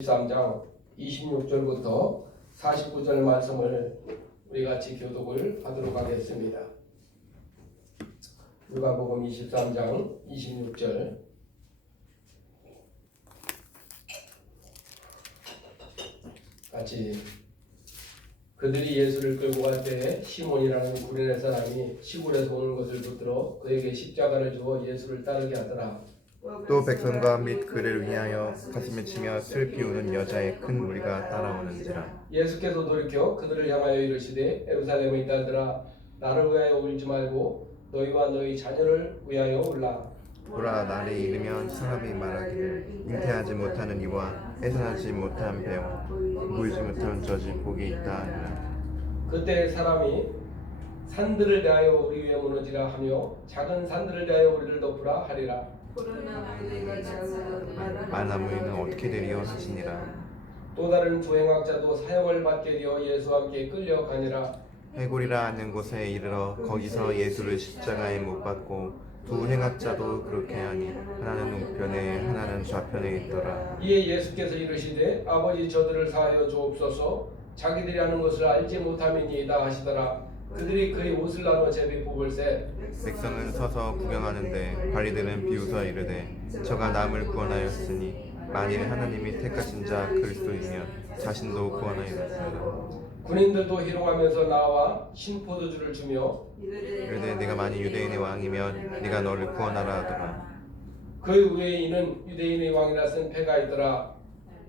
13장 26절부터 49절 말씀을 우리 같이 교독을 하도록 하겠습니다. 누가복음 23장 26절 같이. 그들이 예수를 끌고 갈 때에 시몬이라는 구레네 사람이 시골에서 오는 것을 붙들어 그에게 십자가를 주어 예수를 따르게 하더라. 또 백성과 및 그를 위하여 가슴을 치며 슬피 우는 여자의 큰 무리가 따라오는지라. 예수께서 돌이켜 그들을 향하여 이르시되 예루살렘의 딸들아, 나를 위하여 울지 말고 너희와 너희 자녀를 위하여 울라. 보라, 날이 이르면 사람이 말하기를 잉태하지 못하는 이와 해산하지 못한 배와 보이지 못한 젖이 복이 있다 하리라. 그때 사람이 산들을 대하여 우리 위에 무너지라 하며 작은 산들을 대하여 우리를 덮으라 하리라. 마나무이는 어떻게 되리요 하시니라. 또 다른 두 행악자도 사형을 받게 되어 예수와 함께 끌려가니라. 해골이라 하는 곳에 이르러 거기서 예수를 십자가에 못 박고 두 행악자도 그렇게 하니 하나는 우편에 하나는 좌편에 있더라. 이에 예수께서 이르시되 아버지, 저들을 사하여 주옵소서, 자기들이 하는 것을 알지 못함이니이다 하시더라. 그들이 그의 옷을 나눠 제비 뽑을세. 백성은 서서 구경하는데 바리새인은 비웃어 이르되 저가 남을 구원하였으니 만일 하나님이 택하신 자 그리스도이면 자신도 구원하였으리라. 군인들도 희롱하면서 나와 신포도주를 주며 이르되 네가 만일 유대인의 왕이면 네가 너를 구원하라 하더라. 그 위에 이는 유대인의 왕이라 쓴 패가 있더라.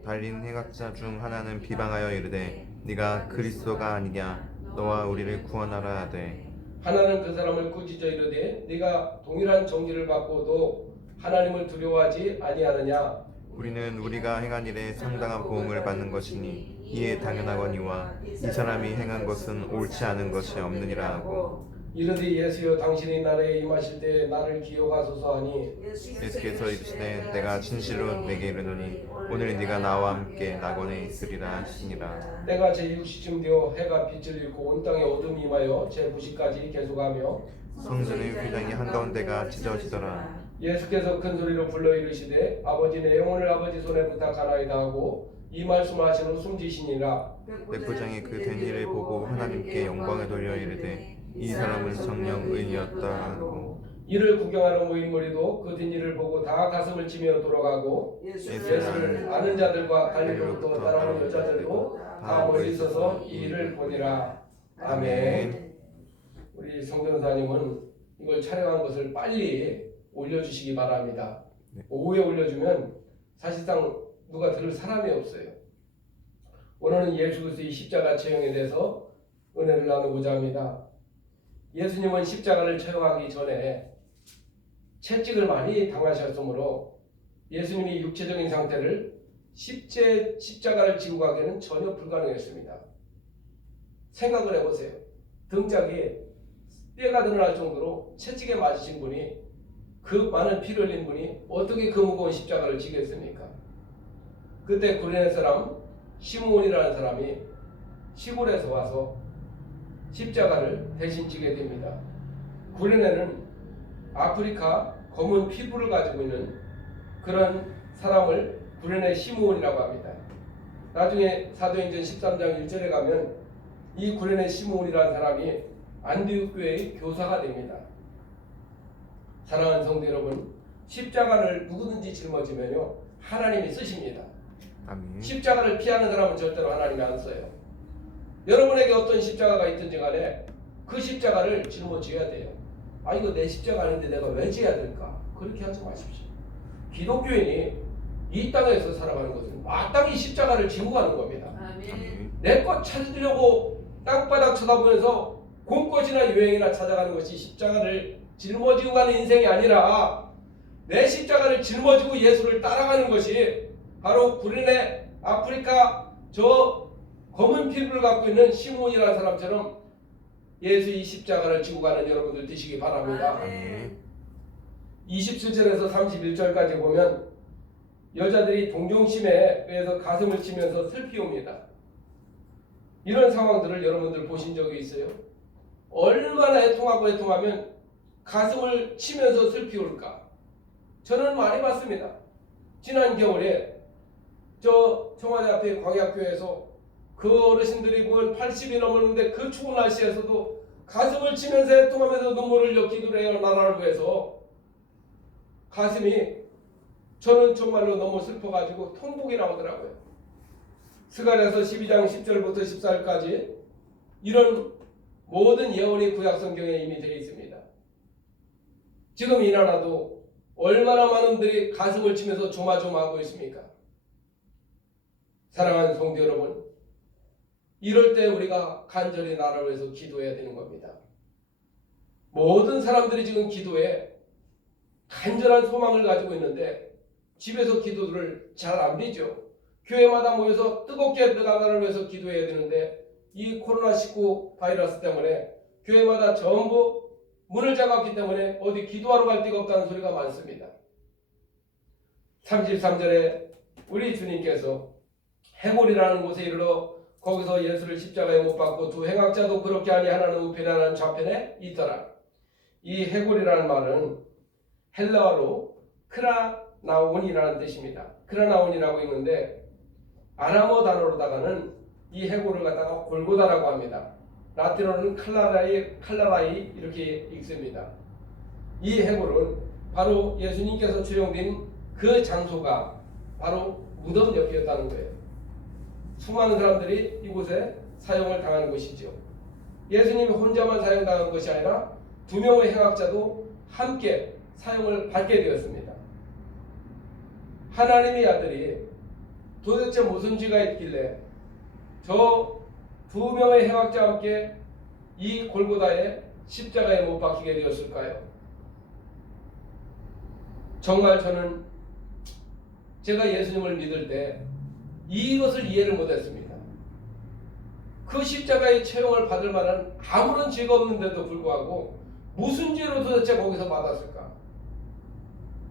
달린 행악자 중 하나는 비방하여 이르되 네가 그리스도가 아니냐, 너와 우리를 구원하라 하되, 하나는 그 사람을 꾸짖어 이르되 네가 동일한 정죄를 받고도 하나님을 두려워하지 아니하느냐. 우리는 우리가 행한 일에 상당한 보응을 받는 것이니 이에 당연하거니와 이 사람이 행한 것은 옳지 않은 것이 없느니라 하고, 이르되 예수여, 당신이 나라에 임하실 때 나를 기억하소서 하니 예수께서 이르시되 내가 진실로 내게 이르노니 오늘 네가 나와 함께 낙원에 있으리라 하시니라. 때가 제6시쯤 되어 해가 빛을 잃고 온 땅에 어둠이 임하여 제9시까지 계속하며 성전의 휘장이 한가운데가 찢어지더라. 예수께서 큰 소리로 불러 이르시되 아버지, 내 영혼을 아버지 손에 부탁하나이다 하고 이 말씀을 하신 후 숨지시니라. 백부장이 그 된 일을 보고 하나님께 영광을 돌려 이르되 이 사람은 정녕 의인이었다 하고, 이를 구경하는 모인 무리도 그 된 일을 보고 다 가슴을 치며 돌아가고 예수를 아는 자들과 갈릴리로부터 따라오는 여자들도 다 멀리 서서 이 일을 보니라. 아멘. 우리 성전사님은 이걸 촬영한 것을 빨리 올려주시기 바랍니다. 오후에 올려주면 사실상 누가 들을 사람이 없어요. 오늘은 예수 그리스도의 십자가 처형에 대해서 은혜를 나누고자 합니다. 예수님은 십자가를 처형하기 전에 채찍을 많이 당하셨으므로 예수님이 육체적인 상태를 십자가를 지고 가기에는 전혀 불가능했습니다. 생각을 해보세요. 등짝이 뼈가 드러날 정도로 채찍에 맞으신 분이, 그 많은 피를 흘린 분이 어떻게 그 무거운 십자가를 지겠습니까? 그때 구레네 사람 시몬이라는 사람이 시골에서 와서 십자가를 대신 지게 됩니다. 구레네는 아프리카 검은 피부를 가지고 있는 그런 사람을 구레네 시몬이라고 합니다. 나중에 사도행전 13장 1절에 가면 이 구레네 시몬이라는 사람이 안디옥 교회의 교사가 됩니다. 사랑하는 성도 여러분, 십자가를 누구든지 짊어지면요 하나님이 쓰십니다. 아멘. 십자가를 피하는 사람은 절대로 하나님이 안 써요. 여러분에게 어떤 십자가가 있든지 간에 그 십자가를 짊어져야 돼요. 아, 이거 내 십자가 아닌데 내가 왜 져야 될까? 그렇게 하지 마십시오. 기독교인이 이 땅에서 살아가는 것은 마땅히 십자가를 지고 가는 겁니다. 아멘. 내 것 찾으려고 땅바닥 쳐다보면서 공꽃이나 유행이나 찾아가는 것이 십자가를 짊어지고 가는 인생이 아니라 내 십자가를 짊어지고 예수를 따라가는 것이 바로 구레네 아프리카 저 검은 피부를 갖고 있는 시몬이라는 사람처럼 예수의 십자가를 지고 가는 여러분들 되시기 바랍니다. 아멘. 27절에서 31절까지 보면 여자들이 동정심에 의해서 가슴을 치면서 슬피웁니다. 이런 상황들을 여러분들 보신 적이 있어요? 얼마나 애통하면 가슴을 치면서 슬피울까? 저는 많이 봤습니다. 지난 겨울에 저 청와대 앞에 광약교회에서 그 어르신들이 보면 80이 넘었는데 그 추운 날씨에서도 가슴을 치면서 애통하면서 눈물을 흘려 기도를 해요. 나라를 위해서. 가슴이 저는 정말로 너무 슬퍼가지고 통곡이 나오더라고요. 스가랴서 12장 10절부터 14절까지 이런 모든 예언이 구약성경에 이미 되어 있습니다. 지금 이 나라도 얼마나 많은 분들이 가슴을 치면서 조마조마하고 있습니까? 사랑하는 성도 여러분, 이럴 때 우리가 간절히 나라를 위해서 기도해야 되는 겁니다. 모든 사람들이 지금 기도에 간절한 소망을 가지고 있는데 집에서 기도를 잘 안 되죠. 교회마다 모여서 뜨겁게 나라를 위해서 기도해야 되는데 이 코로나19 바이러스 때문에 교회마다 전부 문을 잡았기 때문에 어디 기도하러 갈 데가 없다는 소리가 많습니다. 33절에 우리 주님께서 해골이라는 곳에 이르러 거기서 예수를 십자가에 못 박고 두 행악자도 그렇게 하니 하나는 우편에 하나는 좌편에 있더라. 이 해골이라는 말은 헬라어로 크라나온이라는 뜻입니다. 크라나온이라고 있는데 아람어 단어로다가는 이 해골을 갖다가 골고다라고 합니다. 라틴어로는 칼라라이 이렇게 읽습니다. 이 해골은 바로 예수님께서 처형된 그 장소가 바로 무덤 옆이었다는 거예요. 수많은 사람들이 이곳에 사형을 당하는 것이죠. 예수님이 혼자만 사형당한 것이 아니라 두 명의 행악자도 함께 사형을 받게 되었습니다. 하나님의 아들이 도대체 무슨 죄가 있길래 저 두 명의 행악자와 함께 이 골고다에 십자가에 못 박히게 되었을까요? 정말 저는 제가 예수님을 믿을 때 이것을 이해를 못했습니다. 그 십자가의 처형을 받을 만한 아무런 죄가 없는데도 불구하고 무슨 죄로 도대체 거기서 받았을까?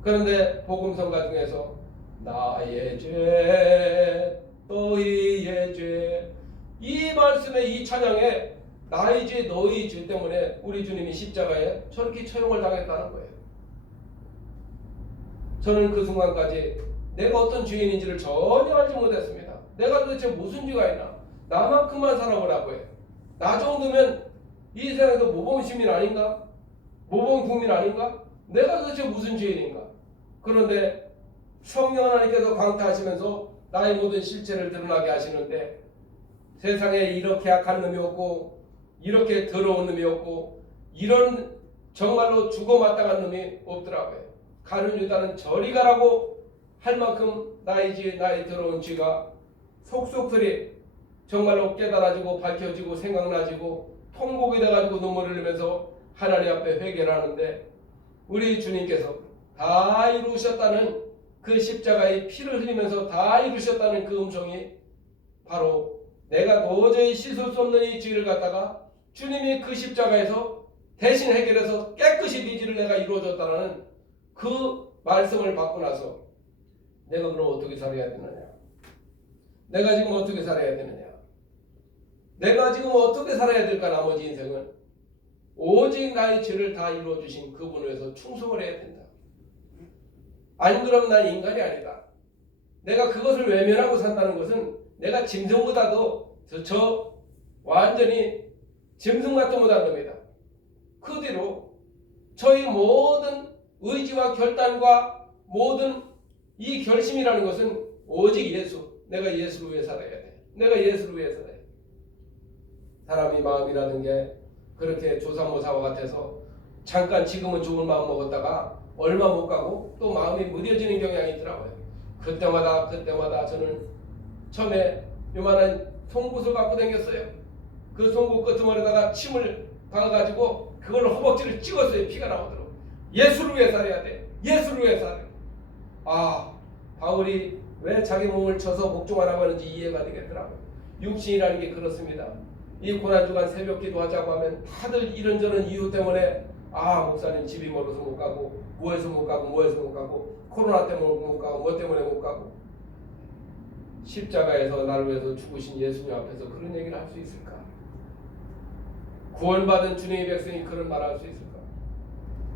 그런데 복음성가 중에서 나의 죄 너희의 죄 이 말씀에 이 찬양에 나의 죄 너희의 죄 때문에 우리 주님이 십자가에 저렇게 처형을 당했다는 거예요. 저는 그 순간까지 내가 어떤 죄인인지를 전혀 알지 못했습니다. 내가 도대체 무슨 죄가 있나? 나만큼만 살아보라고 해요. 나 정도면 이 세상에서 모범 시민 아닌가? 모범 국민 아닌가? 내가 도대체 무슨 죄인인가? 그런데 성령 하나님께서 강타하시면서 나의 모든 실체를 드러나게 하시는데 세상에 이렇게 악한 놈이 없고 이렇게 더러운 놈이 없고 이런 정말로 죽어마땅한 놈이 없더라고요. 가룟 유다는 저리 가라고 할 만큼 나의 죄, 나의 더러운 죄가 속속들이 정말로 깨달아지고 밝혀지고 생각나지고 통곡이 돼가지고 눈물을 흘리면서 하나님 앞에 회개를 하는데 우리 주님께서 다 이루셨다는 그 십자가의 피를 흘리면서 다 이루셨다는 그 음성이 바로 내가 도저히 씻을 수 없는 이 죄를 갖다가 주님이 그 십자가에서 대신 해결해서 깨끗이 네 죄를 내가 이루어졌다는 그 말씀을 받고 나서 내가 그럼 어떻게 살아야 되느냐? 내가 지금 어떻게 살아야 되느냐? 내가 지금 어떻게 살아야 될까? 나머지 인생은 오직 나의 죄를 다 이루어주신 그분을 위해서 충성을 해야 된다. 안 그러면 난 인간이 아니다. 내가 그것을 외면하고 산다는 것은 내가 짐승보다도 저 완전히 짐승 같도 못한 놈이다. 그 뒤로 저희 모든 의지와 결단과 모든 이 결심이라는 것은 오직 예수. 내가 예수를 위해 살아야 돼. 내가 예수를 위해 살아야 돼. 사람이 마음이라는 게 그렇게 조삼모사와 같아서 잠깐 지금은 좋은 마음 먹었다가 얼마 못 가고 또 마음이 무뎌지는 경향이 있더라고요. 그때마다 저는 처음에 요만한 송곳을 갖고 다녔어요. 그 송곳 끄트머리에다가 침을 박아가지고 그걸로 허벅지를 찍었어요. 피가 나오도록. 예수를 위해 살아야 돼. 예수를 위해 살아야 돼. 바울이 왜 자기 몸을 쳐서 복종하라고 하는지 이해가 되겠더라고요. 육신이라는 게 그렇습니다. 이 고난주간 새벽 기도하자고 하면 다들 이런저런 이유 때문에 목사님 집이 멀어서 못 가고 뭐해서 못 가고 코로나 때문에 못 가고 뭐 때문에 못 가고 십자가에서 나를 위해서 죽으신 예수님 앞에서 그런 얘기를 할 수 있을까? 구원받은 주님의 백성이 그런 말을 할 수 있을까?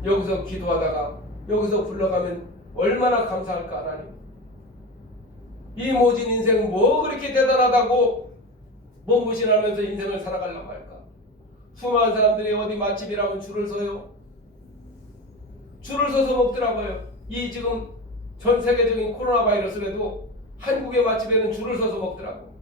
여기서 기도하다가 여기서 불러가면 얼마나 감사할까 하나님. 이 모진 인생 뭐 그렇게 대단하다고 몸부신하면서 인생을 살아가려고 할까? 수많은 사람들이 어디 맛집이라면 줄을 서요. 줄을 서서 먹더라고요. 이 지금 전 세계적인 코로나 바이러스라도 한국의 맛집에는 줄을 서서 먹더라고.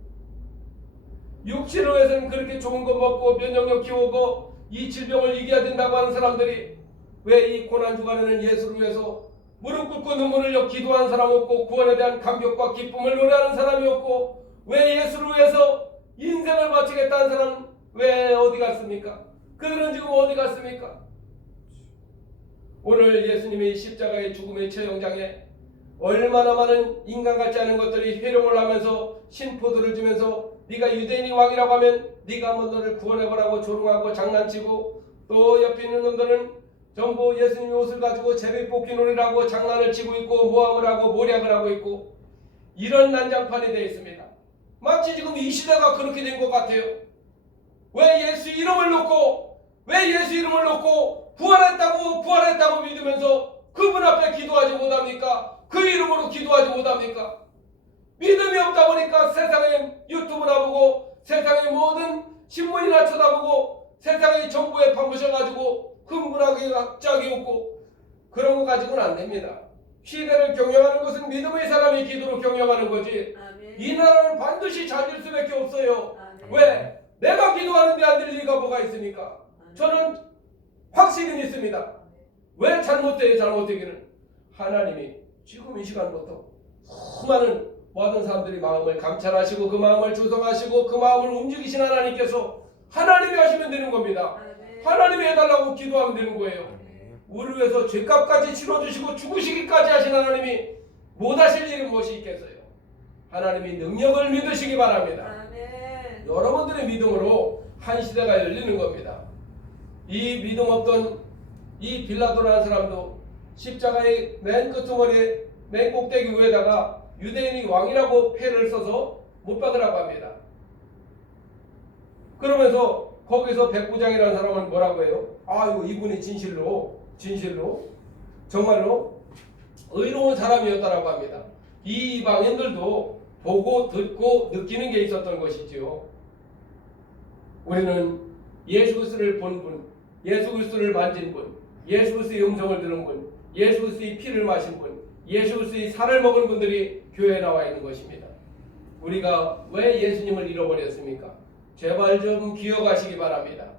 육신을 위해서는 그렇게 좋은 거 먹고 면역력 키우고 이 질병을 이겨야 된다고 하는 사람들이 왜 이 고난 주간에는 예수를 위해서 무릎 꿇고 눈물을 흘려 기도하는 사람 없고 구원에 대한 감격과 기쁨을 노래하는 사람이 없고 왜 예수를 위해서 인생을 바치겠다는 사람 왜 어디 갔습니까? 그들은 지금 어디 갔습니까? 오늘 예수님의 십자가의 죽음의 처형장에 얼마나 많은 인간 같지 않은 것들이 회룡을 하면서 신포도를 주면서 네가 유대인이 왕이라고 하면 네가 한번 너를 구원해보라고 조롱하고 장난치고 또 옆에 있는 놈들은 전부 예수님의 옷을 가지고 제비뽑기 놀이를 하고 장난을 치고 있고 모함을 하고 모략을 하고 있고 이런 난장판이 되어 있습니다. 마치 지금 이 시대가 그렇게 된 것 같아요. 왜 예수 이름을 놓고 부활했다고 믿으면서 그분 앞에 기도하지 못합니까? 그 이름으로 기도하지 못합니까? 믿음이 없다 보니까 세상의 유튜브나 보고 세상의 모든 신문이나 쳐다보고 세상의 정부에 파묻혀가지고 흥분하게 갑자기 웃고 그런 거 가지고는 안 됩니다. 시대를 경영하는 것은 믿음의 사람이 기도로 경영하는 거지. 아멘. 이 나라는 반드시 잘 될 수밖에 없어요. 아멘. 왜? 내가 기도하는데 안 될 리가 뭐가 있습니까? 저는 확신이 있습니다. 왜 잘못돼요? 잘못되기는 하나님이 지금 이 시간부터 수많은 모든 사람들이 마음을 감찰하시고 그 마음을 조성하시고 그 마음을 움직이신 하나님께서 하나님이 하시면 되는 겁니다. 아멘. 하나님이 해달라고 기도하면 되는 거예요. 우리를 위해서 죄값까지 치러주시고 죽으시기까지 하신 하나님이 못하실 일이 무엇이 있겠어요? 하나님이 능력을 믿으시기 바랍니다. 아멘. 여러분들의 믿음으로 한 시대가 열리는 겁니다. 이 믿음 없던 이 빌라도라는 사람도 십자가의 맨 끄트머리에 맨 꼭대기 위에다가 유대인이 왕이라고 패를 써서 못 박으라고 합니다. 그러면서 거기서 백부장이라는 사람은 뭐라고 해요? 아이고 이분이 진실로 정말로 의로운 사람이었다라고 합니다. 이 이방인들도 보고 듣고 느끼는 게 있었던 것이지요. 우리는 예수 그리스도를 본 분, 예수 그리스도를 만진 분, 예수 그리스도의 음성을 들은 분, 예수 그리스도의 피를 마신 분, 예수 그리스도의 살을 먹은 분들이 교회에 나와 있는 것입니다. 우리가 왜 예수님을 잃어버렸습니까? 제발 좀 기억하시기 바랍니다.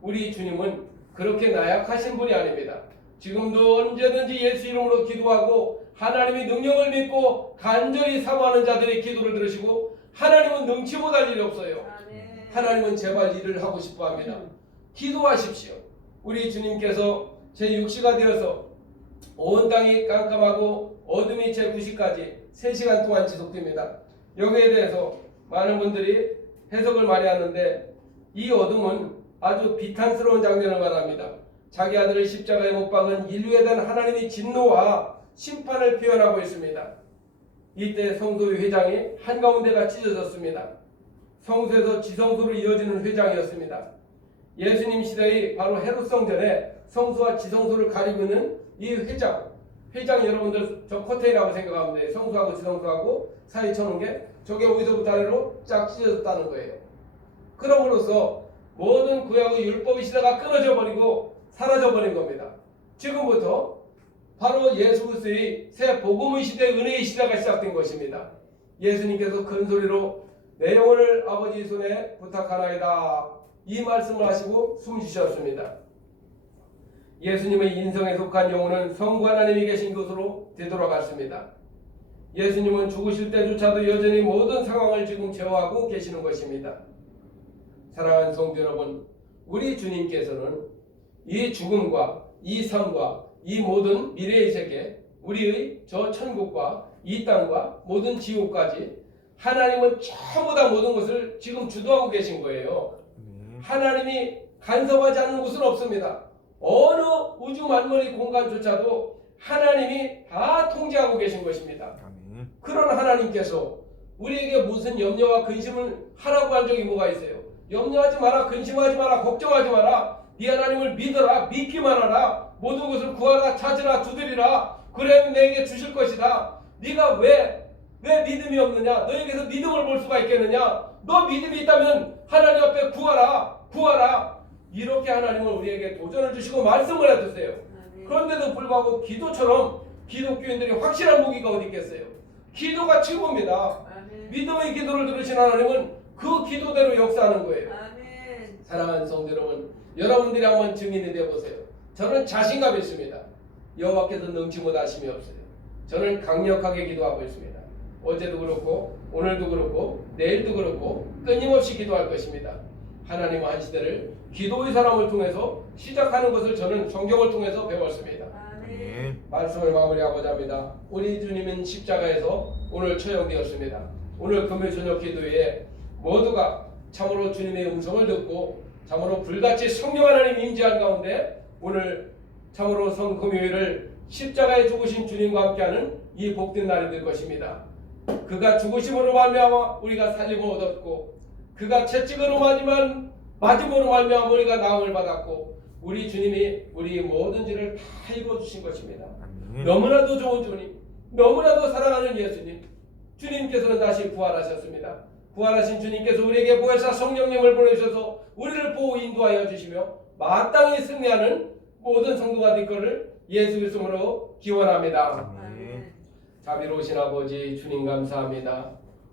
우리 주님은 그렇게 나약하신 분이 아닙니다. 지금도 언제든지 예수 이름으로 기도하고 하나님의 능력을 믿고 간절히 사모하는 자들의 기도를 들으시고 하나님은 능치 못할 일이 없어요. 아멘. 하나님은 제발 일을 하고 싶어 합니다. 기도하십시오. 우리 주님께서 제6시가 되어서 온 땅이 깜깜하고 어둠이 제9시까지 3시간 동안 지속됩니다. 여기에 대해서 많은 분들이 해석을 많이 하는데 이 어둠은 아주 비탄스러운 장면을 말합니다. 자기 아들을 십자가에 못 박은 인류에 대한 하나님의 진노와 심판을 표현하고 있습니다. 이때 성소의 회장이 한가운데가 찢어졌습니다. 성소에서 지성소로 이어지는 회장이었습니다. 예수님 시대의 바로 헤롯 성전에 성소와 지성소를 가리고 있는 이 회장 여러분들 저 커튼이라고 생각하면 돼요. 성소하고 지성소하고 사이 쳐놓은 게 저게 여기서부터 아래로 쫙 찢어졌다는 거예요. 그럼으로써 모든 구약의 율법의 시대가 끊어져 버리고 사라져 버린 겁니다. 지금부터 바로 예수 그리스도의 새 복음의 시대, 은혜의 시대가 시작된 것입니다. 예수님께서 큰 소리로 내 영혼을 아버지 손에 부탁하나이다 이 말씀을 하시고 숨 쉬셨습니다. 예수님의 인성에 속한 영혼은 성부 하나님이 계신 곳으로 되돌아갔습니다. 예수님은 죽으실 때조차도 여전히 모든 상황을 지금 제어하고 계시는 것입니다. 사랑하는 성도 여러분, 우리 주님께서는 이 죽음과 이 삶과 이 모든 미래의 세계, 우리의 저 천국과 이 땅과 모든 지옥까지 하나님은 전부 다 모든 것을 지금 주도하고 계신 거예요. 하나님이 간섭하지 않는 곳은 없습니다. 어느 우주 만물의 공간조차도 하나님이 다 통제하고 계신 것입니다. 그런 하나님께서 우리에게 무슨 염려와 근심을 하라고 한 적이 뭐가 있어요? 염려하지 마라, 근심하지 마라, 걱정하지 마라. 네 하나님을 믿어라, 믿기만 하라. 모든 것을 구하라, 찾으라, 두드리라. 그래야 내게 주실 것이다. 네가 왜 왜 믿음이 없느냐? 너에게서 믿음을 볼 수가 있겠느냐? 너 믿음이 있다면 하나님 앞에 구하라, 구하라. 이렇게 하나님은 우리에게 도전을 주시고 말씀을 해주세요. 그런데도 불구하고 기도처럼 기독교인들이 확실한 무기가 어디 있겠어요? 기도가 최고입니다. 믿음의 기도를 들으신 하나님은 그 기도대로 역사하는 거예요. 사랑하는 성도 여러분, 여러분들이 한번 증인이 되어보세요. 저는 자신감 있습니다. 여호와께서 능치 못하심이 없어요. 저는 강력하게 기도하고 있습니다. 어제도 그렇고 오늘도 그렇고 내일도 그렇고 끊임없이 기도할 것입니다. 하나님은 한 시대를 기도의 사람을 통해서 시작하는 것을 저는 성경을 통해서 배웠습니다. 말씀을 마무리하고자 합니다. 우리 주님은 십자가에서 오늘 처형되었습니다. 오늘 금요 저녁 기도회에 모두가 참으로 주님의 음성을 듣고 참으로 불같이 성령 하나님 임재한 가운데 오늘 참으로 성금요일을 십자가에 죽으신 주님과 함께하는 이 복된 날이 될 것입니다. 그가 죽으심으로 말미암아 우리가 살림을 얻었고 그가 채찍으로 맞음으로 말미암아 우리가 나음을 받았고 우리 주님이 우리 모든 죄를 다 이루어주신 것입니다. 너무나도 좋은 주님, 너무나도 사랑하는 예수님, 주님께서는 다시 부활하셨습니다. 부활하신 주님께서 우리에게 보혜사 성령님을 보내주셔서 우리를 보호 인도하여 주시며 마땅히 승리하는 모든 성도가 될 것을 예수 그리스도로 기원합니다. 자비로우신 아버지 주님 감사합니다.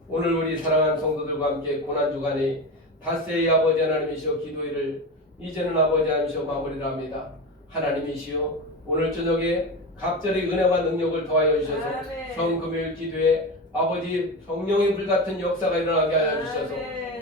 오늘 우리 사랑하는 성도들과 함께 고난주간에 닷새의 아버지 하나님이시여 기도회를 이제는 아버지 하나님이시여 마무리를 합니다. 하나님이시여 오늘 저녁에 갑절의 은혜와 능력을 더하여 주셔서 성금요일 기도에 아버지 성령의 불같은 역사가 일어나게 하여 주셔서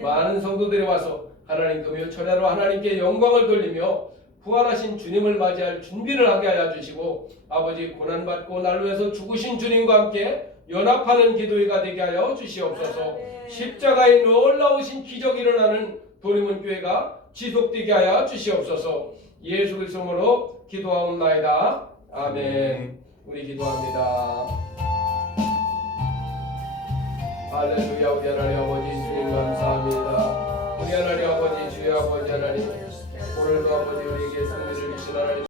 많은 성도들이 와서 하나님 금요 철야로 하나님께 영광을 돌리며 부활하신 주님을 맞이할 준비를 하게 하여 주시고 아버지 고난받고 날로 해서 죽으신 주님과 함께 연합하는 기도회가 되게 하여 주시옵소서. 십자가에 놀라우신 기적이 일어나는 도림원 교회가 지속되게 하여 주시옵소서. 예수 그리스도로 기도하옵나이다. 아멘. 우리 기도합니다. 할렐루야. 우리 하나님 아버지 주님 감사합니다. 우리 하나님 아버지 주여 아버지 하나님 오늘도 아버지 우리에게 승리를 주신 하나님